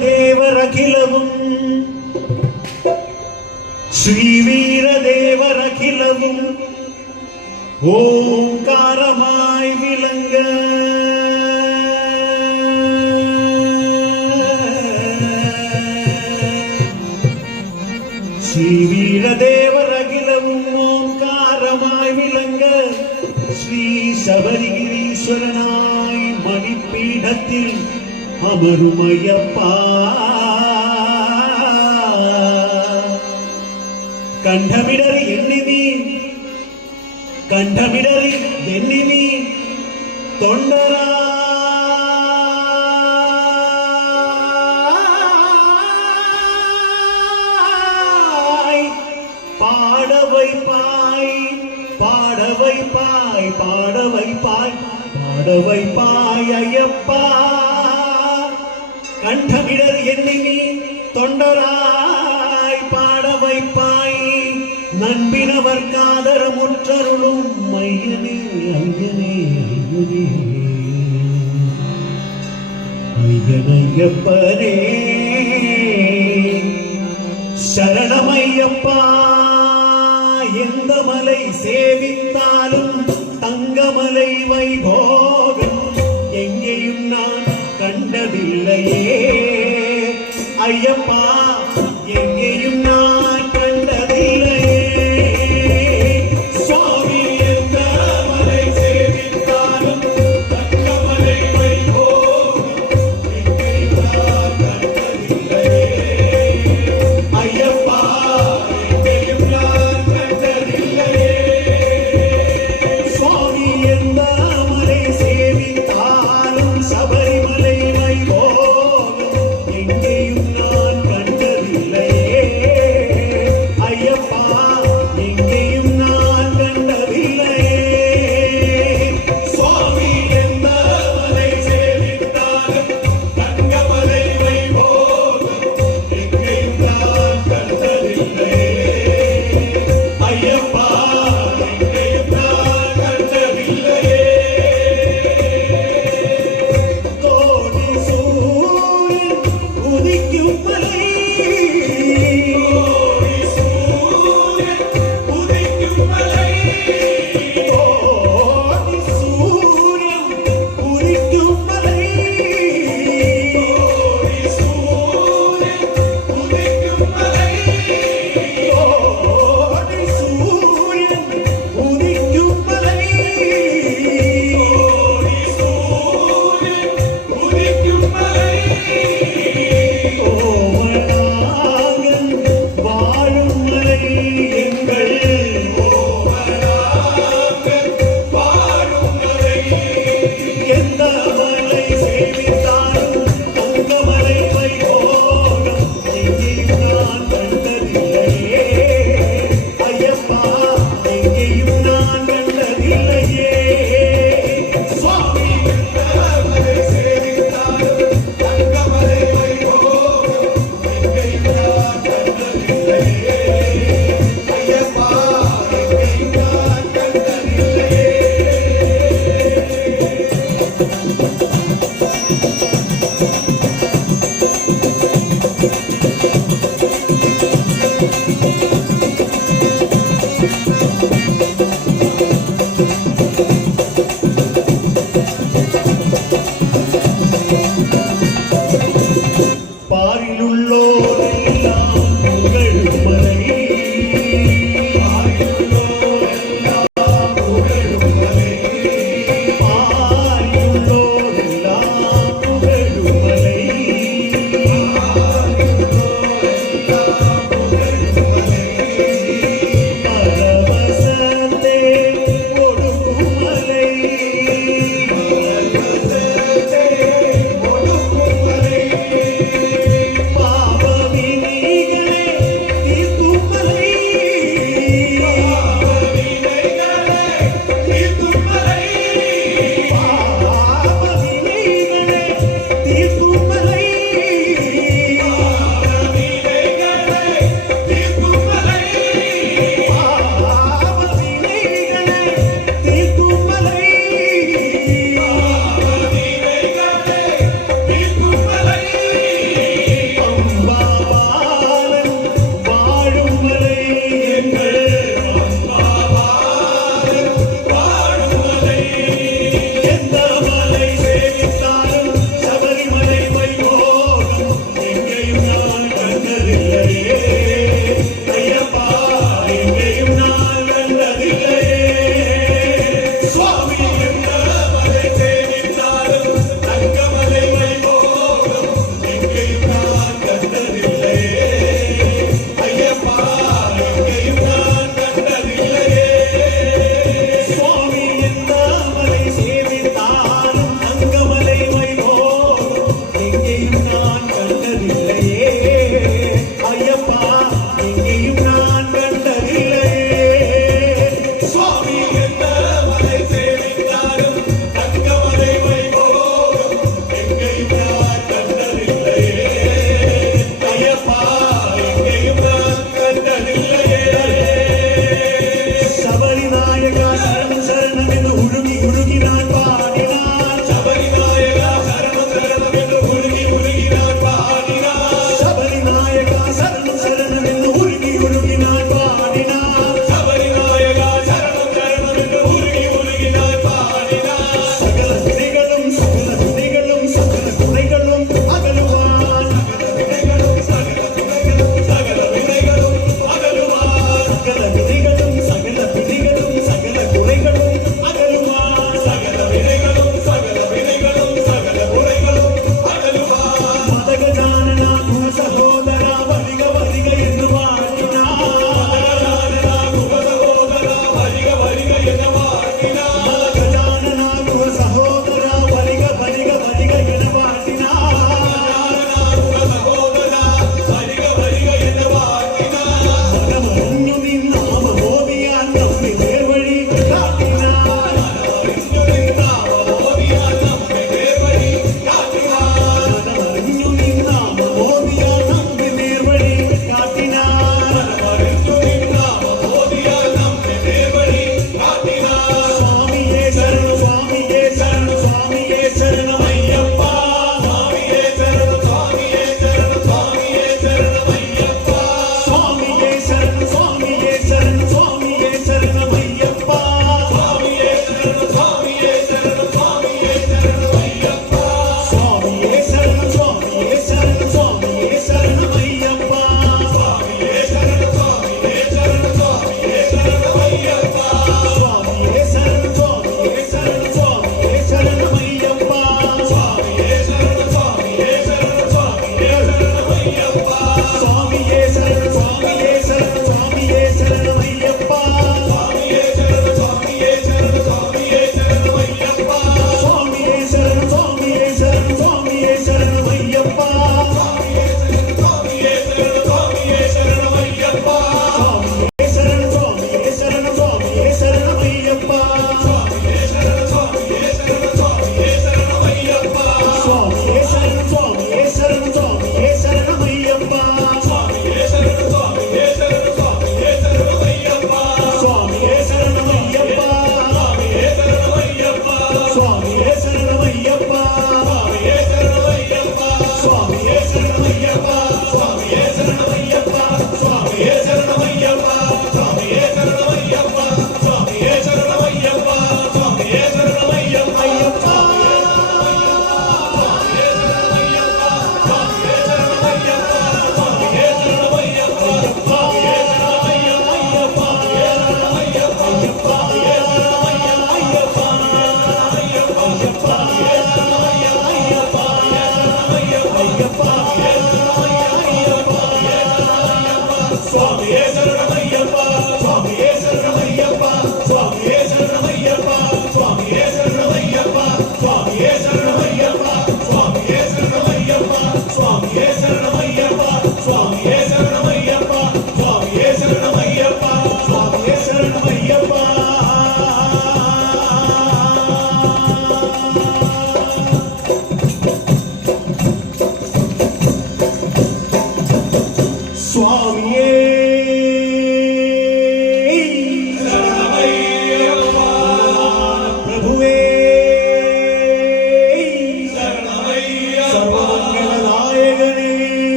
ஸ்ரீவீரதேவரகிலவும் ஸ்ரீவீரதேவரகிலவும் ஓங்காரமாய் விளங்க ஸ்ரீவீரதேவரகிலவும் ஓங்காரமாய் விளங்க ஸ்ரீ சபரிகிரீஸ்வரனாய் மணிப்பீடத்தில் அமருமையப்பா கண்டமிடறி எண்ணினி கண்டமிடறி எண்ணினி தொண்டராய் பாடவை பாய் பாடவை பாய் பாடவை பாய் பாடவை பாய் ஐயப்பா கண்டமிடர் எண்ணினி தொண்டராய் பாடவை பாய் நண்பினவர் காதரமுற்றருளும் ஐயனே ஐயனே ஐயனே ஐயனையப்பனே சரணமையப்பா எந்த மலை சேவித்தாலும் தங்கமலை வைபோகம் எங்கேயும் நான் கண்டதில்லையே ஐயப்பா எங்கேயும் நான் கண்டதில்லையே சுவாமி எந்த மலை சேவித்தாலும் தங்கமலை வைபோகம் எங்கேயும் நான் கண்டதில்லையே ஐயப்பா எங்கேயும் நான் கண்டதில்லையே சுவாமி எந்த மலை சேவித்தாலும் சபரிமலை வைபோகம் எங்கேயும் நான் கண்டதில்லையே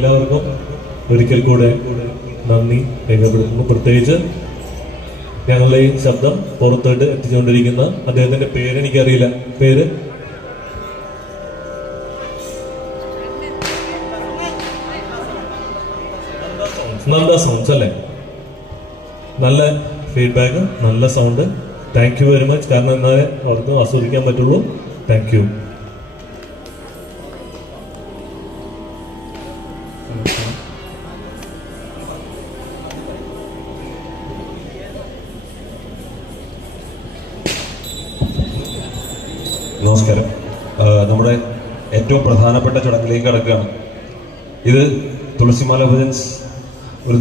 എല്ലാവർക്കും ഒരിക്കൽ കൂടെ നന്ദി രേഖപ്പെടുത്തുന്നു. പ്രത്യേകിച്ച് ഞങ്ങളുടെ ഈ ശബ്ദം പുറത്തോട്ട് എത്തിച്ചുകൊണ്ടിരിക്കുന്ന അദ്ദേഹത്തിന്റെ പേരെനിക്കറിയില്ല. പേര് നന്ദ സൗണ്ട്സ് അല്ലേ? നല്ല ഫീഡ്ബാക്ക്, നല്ല sound. Thank you very much. കാരണം എന്നാലേ അവർക്കും ആസ്വദിക്കാൻ പറ്റുള്ളൂ. Thank you. നമസ്കാരം. നമ്മുടെ ഏറ്റവും പ്രധാനപ്പെട്ട ചടങ്ങിലേക്ക് കടക്കുകയാണ്. ഇത് തുളസിമാല ഭജൻസ് ഒരു